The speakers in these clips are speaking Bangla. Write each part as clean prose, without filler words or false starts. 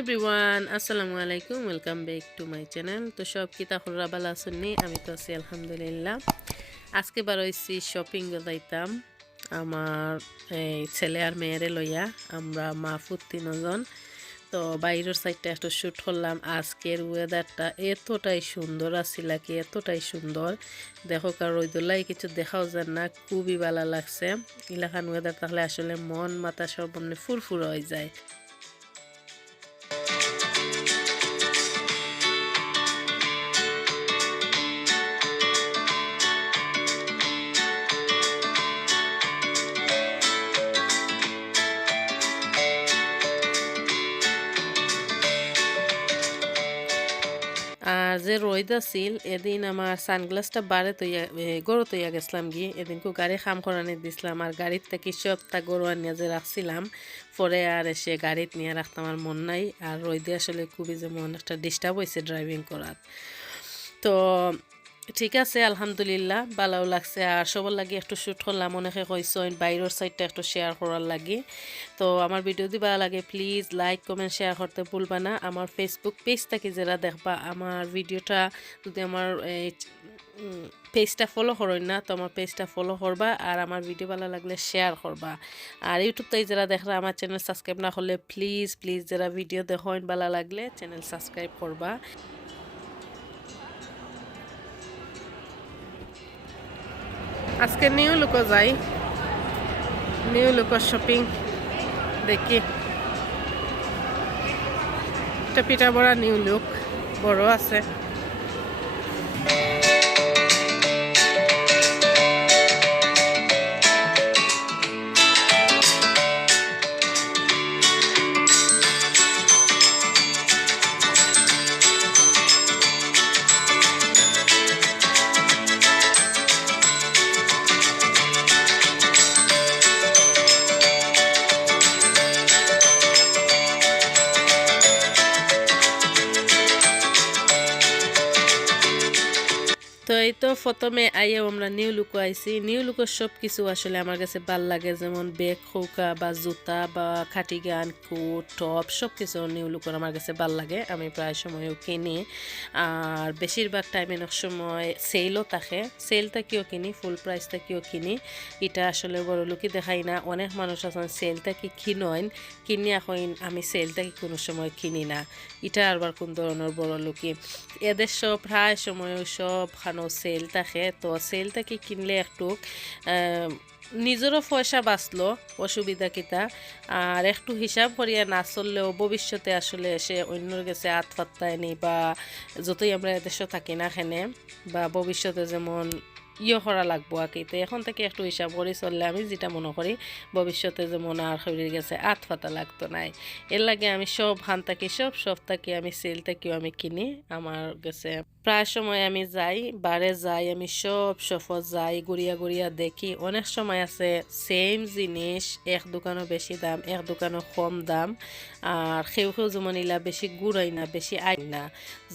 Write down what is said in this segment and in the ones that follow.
এভরিওয়ান, আসসালামু আলাইকুম। Welcome back to my channel. তো সব কিতা খররা বালা আসুননি, আমি তো আছি আলহামদুলিল্লাহ। আজকে বার হইছি শপিং যাইতাম আমার ছেলে আর মেয়েরে লইয়া। আমরা মা ফুত তিনজন। তো বাইরের সাইডটা একটু শ্যুট করলাম। আজকের ওয়েদারটা এতটাই সুন্দর আছিল, কি এতটাই সুন্দর দেখো, কার রোদলাই কিছু দেখাও যায় না, খুবই ভালো লাগছে। ইলাকান ওয়েদার তাহলে আসলে মন মাথা সব ফুরফুর হয়ে যায়। আর যে রোদ আছিল এদিন আমার সানগ্লাসটা বারে তৈয়া গরু তৈয়া গেছিলাম গিয়ে, এদিন কো গাড়ি খাম করানি দিছিলাম আর গাড়ির থেকে সব তা গরু আনিয়া যে রাখছিলাম, পরে আর এসে গাড়িতে নিয়ে রাখতে আমার মন নাই। আর রোদে আসলে খুবই যেমন একটা ডিস্টার্ব হয়েছে ড্রাইভিং করার। তো ঠিক আছে, আলহামদুলিল্লাহ ভালোও লাগছে। আর সবার লাগে একটু শ্যুট করলাম, অনেকে কইসেন বাইরের সাইডটা একটু শেয়ার করার লাগে। তো আমার ভিডিও যদি ভালো লাগে প্লিজ লাইক কমেন্ট শেয়ার করতে ভুলবা না। আমার ফেসবুক পেজটাকে যারা দেখবা, আমার ভিডিওটা যদি আমার পেজটা ফলো করেন না, তো আমার পেজটা ফলো করবা আর আমার ভিডিও ভালো লাগলে শেয়ার করবা। আর ইউটিউবটাই যারা দেখরা আমার চ্যানেল সাবস্ক্রাইব না করলে প্লিজ প্লিজ যারা ভিডিও দেখেন ভালো লাগলে চ্যানেল সাবস্ক্রাইব করবা। আজকে নিউ লুকো যাই, নিউ লুকো শপিং দেখি। একটা পিঠা বড়া নিউ লুক বড় আছে। তো এই তো প্রথমে আইয়াও আমরা নিউ লুকো আইছি। নিউ লুকোর সব কিছু আসলে আমার কাছে ভাল লাগে, যেমন ব্যাগ খৌকা বা জুতা বা খাটিগান কোট টপ সব কিছু নিউ লুকোর আমার কাছে ভাল লাগে। আমি প্রায় সময়ও কিনি আর বেশিরভাগ টাইমে অনেক সময় সেলও থাকে, সেল থেকেও কিনি, ফুল প্রাইস থেকেও কিনি। এটা আসলে বড় লুকি দেখাই না। অনেক মানুষ আছেন সেল থেকে কিনেন, কিনি এখন আমি সেল থেকে কোনো সময় কিনি না। এটা আবার কোন ধরনের বড় লুকি। এদের সব প্রায় সময় সব খানো সেল থাকে, তো সেল থেকে কিনলে একটু নিজেরও পয়সা বাঁচলো, অসুবিধা কিতা। আর একটু হিসাব করিয়া না চললেও ভবিষ্যতে আসলে এসে অন্যর কাছে হাত পাত্তায়নি, বা যতই আমরা এদেশে থাকি না এখানে, বা ভবিষ্যতে যেমন করা লাগবো আর কি। তো এখন থেকে একটু হিসাব করে চললে আমি যেটা মনে করি ভবিষ্যতে যেমন আর শরীর গেছে আত পাতা লাগতো নাই। এর লাগে আমি সব হান থাকি, সব থাকি আমি সেল থেকেও আমি কিনি। আমার কাছে প্রায় সময় আমি যাই, বারে যাই, আমি সব যাই, ঘুরিয়া ঘুরিয়া দেখি। অনেক সময় আছে সেম জিনিস এক দোকানও বেশি দাম, এক দোকানও কম দাম। আর সেও যেমন ইলা বেশি ঘুরাই না, বেশি আই না,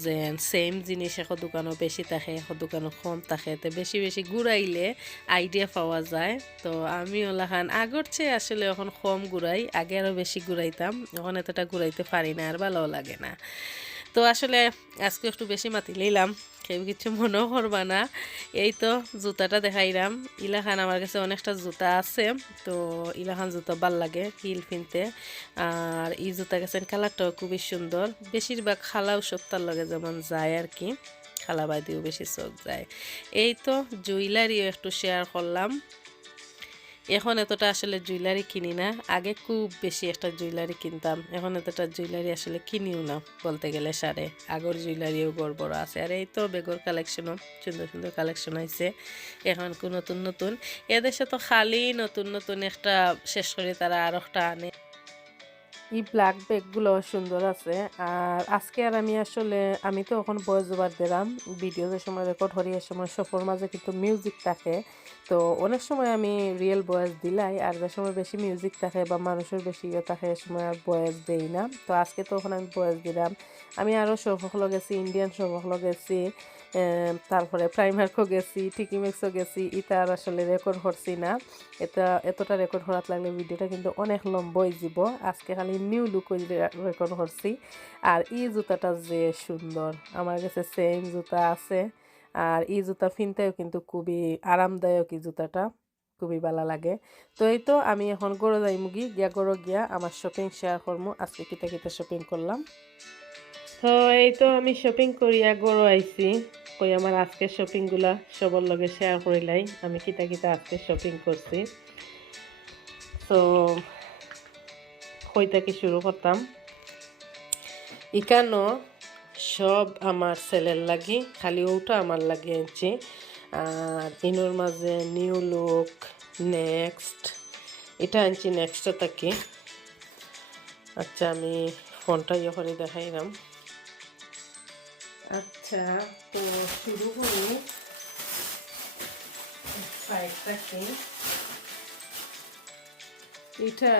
যে সেম জিনিস এক দোকানও বেশি থাকে এক দোকানও কম থাকে। তো বেশি বেশি ঘুরাইলে আইডিয়া পাওয়া যায়। তো আমি ওলাখান আগর চেয়ে আসলে এখন কম ঘুরাই, আগে আরও বেশি ঘুরাইতাম, এখন এতটা ঘুরাইতে পারি না আর ভালোও লাগে না। তো আসলে আজকে একটু বেশি মাতি লইলাম, কেউ কিছু মনেও করবা না। এই তো জুতাটা দেখাইলাম। ইলাখান আমার কাছে অনেকটা জুতা আছে, তো ইলাখান জুতা ভাল লাগে হিল কিনতে। আর এই জুতা গেছেন কালারটাও খুবই সুন্দর। বেশিরভাগ খালাও সপ্তাহ লাগে যেমন যায় আর কি, খালা বাইদিও বেশি চোখ যায়। এই তো জুয়েলারিও একটু শেয়ার করলাম। এখন এতটা আসলে জুয়েলারি কিনি না, আগে খুব বেশি একটা জুয়েলারি কিনতাম, এখন এতটা জুয়েলারি আসলে কিনিও না বলতে গেলে। সারে আগর জুয়েলারিও বড় আছে। আর এই তো বেগর কালেকশনও সুন্দর সুন্দর কালেকশন হয়েছে এখন নতুন নতুন। এদেশে তো খালি নতুন নতুন একটা শেষ করে তারা আর একটা আনে। এই ব্ল্যাক ব্যাগগুলো সুন্দর আছে। আর আজকে আর আমি আসলে আমি তো এখন ভয়েস ওভার দিলাম, ভিডিও যে সময় রেকর্ড করি এ সময় সফর মাঝে কিন্তু মিউজিক থাকে, তো অনেক সময় আমি রিয়েল ভয়েস দিলাই, আর যে সময় বেশি মিউজিক থাকে বা মানুষের বেশি ইয়ে থাকে এ সময় আর ভয়েস দেই না। তো আজকে তখন আমি ভয়েস দিলাম। আমি আরও শোকগুলো গেছি, ইন্ডিয়ান শোকগুলো গেছি, তারপরে প্রাইমার্কও গেছি, টিকিমেক্সও গেছি। এটা আর আসলে রেকর্ড করছি না, এতটা রেকর্ড করার লাগলে ভিডিওটা কিন্তু অনেক লম্বই যাব। আজকে খালি নিউ লুক রেকর্ড করছি। আর এই জুতাটা যে সুন্দর, আমার কাছে সেম জুতা আছে। আর এই জুতা কিনতেও কিন্তু খুবই আরামদায়ক, এই জুতাটা খুবই ভালো লাগে। তো এই তো আমি এখন গড়ো যাই মুগি গিয়া, গড়ো গিয়া আমার শপিং শেয়ার করবো আজকে কিতা কিতা শপিং করলাম। তো এই তো আমি শপিং করিয়া গড়ো আইছি, কই আমার আজকের শপিংগুলা সবার লগে শেয়ার করিলাই আমি কিতা কিতা আজকে শপিং করছি। তো কইতা কি শুরু করতাম, ইকানো সব আমার ছেলের লাগি, খালি ওটা আমার লাগে আনছি। আর ইনোর মাঝে নিউ লুক, নেক্সট এটা আনছি নেক্সট থাকি। আচ্ছা আমি ফোনটা ইয়ে করে দেখাইলাম। আচ্ছা তো শুরু করি সাইডটাকে। এটা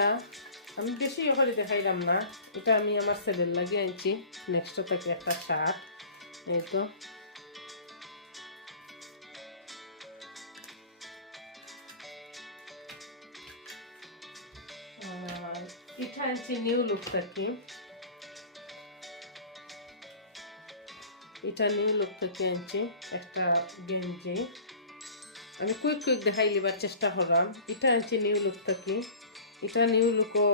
আমি বেশি ইয়ে করে দেখাইলাম না, এটা আমি আমার ছেলের লাগে আনছি নেক্সট থেকে একটা শার্ট। এই তো এটা আনছি নিউ লুক থেকে, এটা নিউ লুক থেকে আনছি একটা গেঞ্জি। আমি কুইক কুইক দেখাই লিবার চেষ্টা করলাম। এটা আনছি নিউ লুক থেকে, এটা নিউ লুকও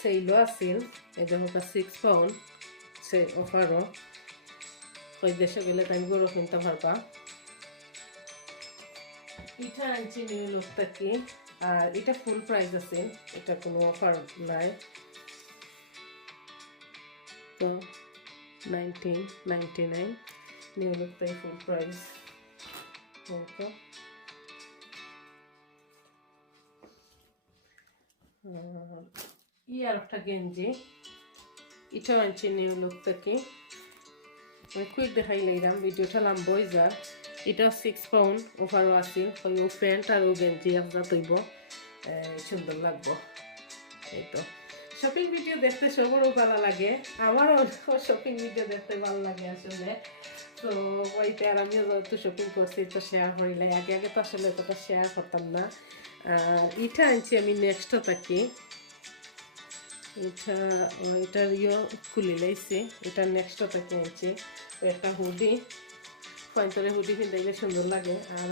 সেলও আছিল, এই দেখো 6 পাউন্ড সে অফারও। ওই দেশে গেলে তাই গরু কিনতে পারবা। এটা আনছি নিউ লুক থেকে, আর এটা ফুল প্রাইস আছে, এটা কোনো অফার নাই। তো 1999 নিউ লুক তাই ফুল প্রাইস। তো আর একটা গেঞ্জি, এটাও আনছি নিউ লুক থেকে। আমি কুইক দেখাই লাগলাম, ভিডিওটা লম্বই যা। এটা 6 পাউন্ড অফারও আছে, ওই প্যান্ট আর ও গেঞ্জি একটা তৈব সুন্দর লাগবো। এই তো শপিং ভিডিও দেখতে সবারও ভালো লাগে, আমারও শপিং ভিডিও দেখতে ভালো লাগে আসলে। তো ওইতে আর আমিও যেহেতু শপিং করছি তো শেয়ার করিলাই, আগে আগে তো আসলে এতটা শেয়ার করতাম না। আর এটা আনছি আমি নেক্সট থাকি, এটার খুলে লাইছে, এটা নেক্সট থেকে আনছি। একটা হুডি, পয়েন্টরে হুডি কিনতে সুন্দর লাগে, আর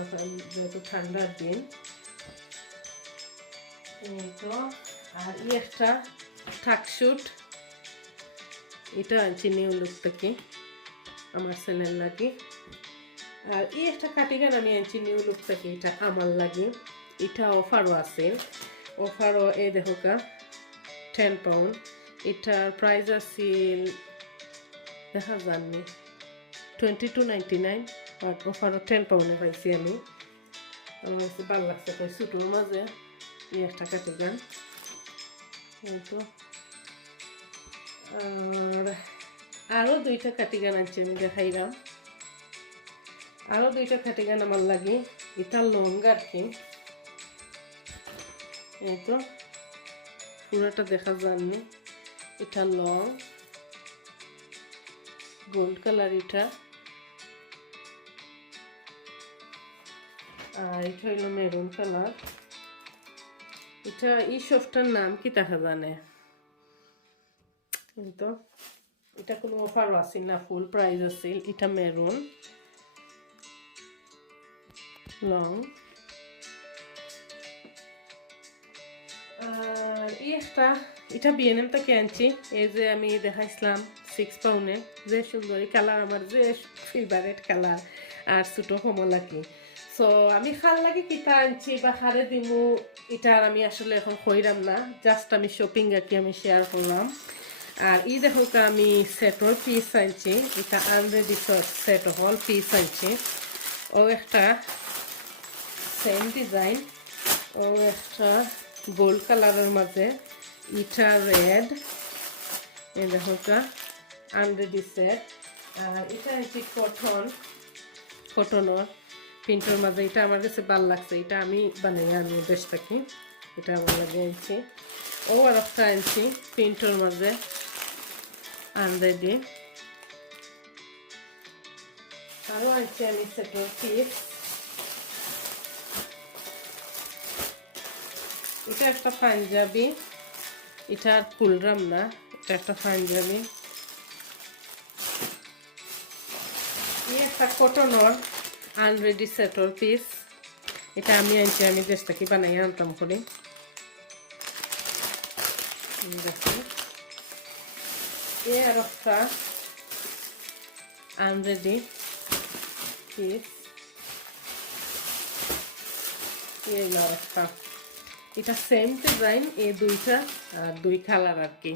যেহেতু ঠান্ডার দিন। তো আর একটা ট্রাকস্যুট, এটা আনছি নিউ লুক থেকে আমার ছেলের লাগে। আর একটা কাটিগান আমি আনছি নিউ লুক থেকে, এটা আমার লাগে। এটা অফারও আছে, অফারও এই দেখো 10 পাউন্ড। এটার প্রাইস আছিল দেখা যাননি 22.99, বাট অফারও 10 পাউন্ডে পাইছি আমি। আমার কাছে ভালো লাগছে, তাই ছোটোর মাঝে একটা কাটিগান। তো আর আরও দুইটা কাটিগান আনছি আমি দেখাইলাম, আরও দুইটা কাটিগান আমার লাগে। এটা লং আর কি, এই তো পুরোটা দেখা যাননি, এটা লং গোল্ড কালার এটা। আর এটা হইল মেরুন কালার। এটা এই সফটার নাম কি দেখা জানে, কিন্তু এটা কোনো অফারও আছে না, ফুল প্রাইস আছে। এটা মেরুন লং। আর একটা এটা বিএনএম থেকে আনছি, এই যে আমি দেখাইছিলাম 6 পাউন্ডে, যে সুন্দর কালার, আমার যে ফেভারেট কালার, আর ছোটো কমলা কি। সো আমি খাল লাগে কিতা আনছি বা খারে দিমু এটা আর আমি আসলে এখন কইরাম না, জাস্ট আমি শপিং আর কি আমি শেয়ার করলাম। আর এই দেখো আমি সেটর পিস আনছি, এটা আনরেডি সেট হল পিস আনছি। ও একটা সেম ডিজাইন, ও একটা গোল্ড কালারের মাঝে, ইটা রেড, এই দেখো আনরেডি সেট। আর এটা হচ্ছে কটনের প্রিন্টের মাঝে এটা আমার কাছে ভালো লাগছে, এটা আমি বানাই আমি বেশ থাকি, এটা আমার লাগে আনছি। ও আর একটা আনছি প্রিন্টের মাঝে আনরেডি, আরও আনছি আমি সেটের পিস। এটা একটা পাঞ্জাবি, এটা আর কুলরাম না, এটা একটা পাঞ্জাবি। এই একটা কটনের আনরেডি সেটর পিস, এটা আমি আনছি আমি দেশ থেকে বানাই আনতাম করে। এই আর একটা আনরেডি পিস, এই আর একটা, এটা সেম ডিজাইন, এই দুইটা আর দুই কালার আর কি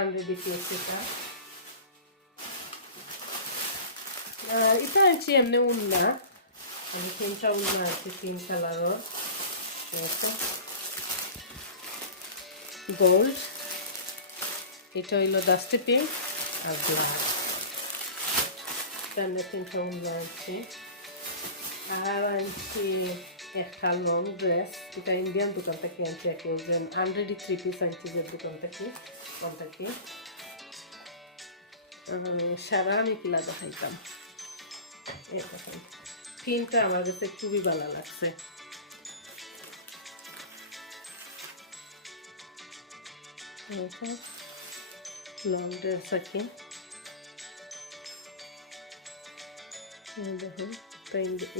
আনরেডি পিস। এটা আনছি এমনি উন্না, আমি 3টা উন্না আনছি 3 কালারের, গোল্ড, এটা হইল ডাস্টি পিঙ্ক আর ব্ল্যাক, এখানে 3টা উন্না আনছি। আর আনছি একটা লং ড্রেস, এটা ইন্ডিয়ান দোকান থেকে আনছি, একজন আনরেডি 3 পিস আনছি যে দোকান থেকে, সারা আমি কিলা দেখাইতাম। প্রিন্টটা আমার কাছে খুবই ভালো লাগছে। লং ড্রেস আর কি, দেখুন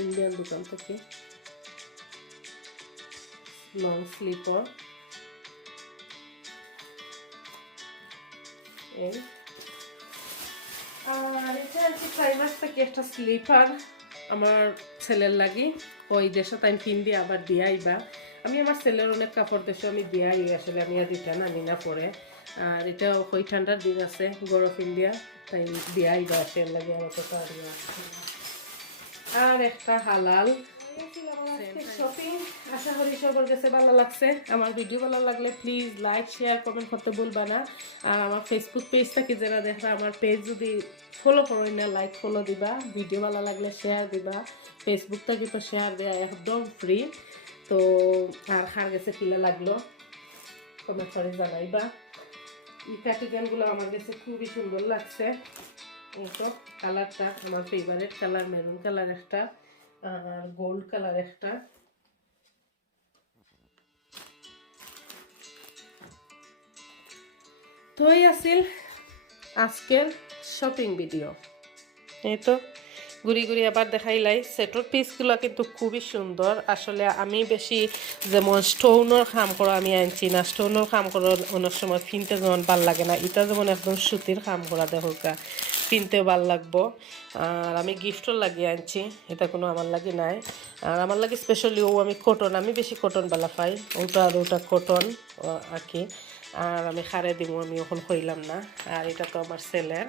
ইন্ডিয়ান দোকান থেকে লং স্লিপার, আর এটা আনছি প্রাইমার্স থেকে একটা স্লিপার আমার ছেলের লাগি, ওই দেশে তাই পিন দিয়ে আবার দিয়াইবা। আমি আমার ছেলের অনেক কাপড় দেশে আমি দিয়াই, আসলে আমি আর রিটার্ন আনি না পরে। আর এটা ওই ঠান্ডার দিন আছে গরম ইন্ডিয়া, তাই দিয়াইবা সে লাগে আমার কথা। আর একটা হালাল শপিং, আশা করি সবার কাছে ভালো লাগছে। আমার ভিডিও ভালো লাগলে প্লিজ লাইক শেয়ার কমেন্ট করতে ভুলবা না। আর আমার ফেসবুক পেজটাকে যারা দেখরা, আমার পেজ যদি ফলো করো না, লাইক ফলো দিবা, ভিডিও ভালো লাগলে শেয়ার দিবা। ফেসবুকটাকে তো শেয়ার দেওয়া একদম ফ্রি। তো আর কার কাছে কিলা লাগলো কমেন্ট করে জানাইবা। এই কার্টিগানগুলো আমার কাছে খুবই সুন্দর লাগছে। এই তো কালারটা আমার ফেভারিট কালার, মেরুন কালার একটা আর গোল্ড কালার একটা। তো এই আছিল আজকের শপিং ভিডিও। এই তো ঘুরি ঘুরি আবার দেখাইলাই। সেটর পিসগুলো কিন্তু খুবই সুন্দর। আসলে আমি বেশি যেমন স্টোনের কাম করা আমি আনছি না, স্টোনের কাম করার অনেক সময় ফিনতে যেমন ভাল লাগে না, এটা যেমন একদম সুতির কাম করা দেখা ফিনতেও ভাল লাগবো। আর আমি গিফটও লাগিয়ে আনছি, এটা কোনো আমার লাগে নাই। আর আমার লাগে স্পেশালি আমি কটন, আমি বেশি কটন বালা পাই, ওটা আর ওটা কটন আর কি। আর আমি খারে দিব, আমি ওখান কইলাম না। আর এটা তো আমার ছেলের।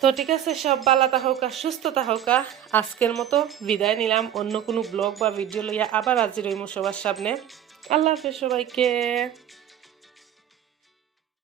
তো ঠিক আছে, সব ভালো থাকা সুস্থ থাকা। আজকের মতো বিদায় নিলাম। অন্য কোনো ব্লগ বা ভিডিও লইয়া আবার হাজির হইমু সবার সামনে। আল্লাহ হাফেজ সবাইকে।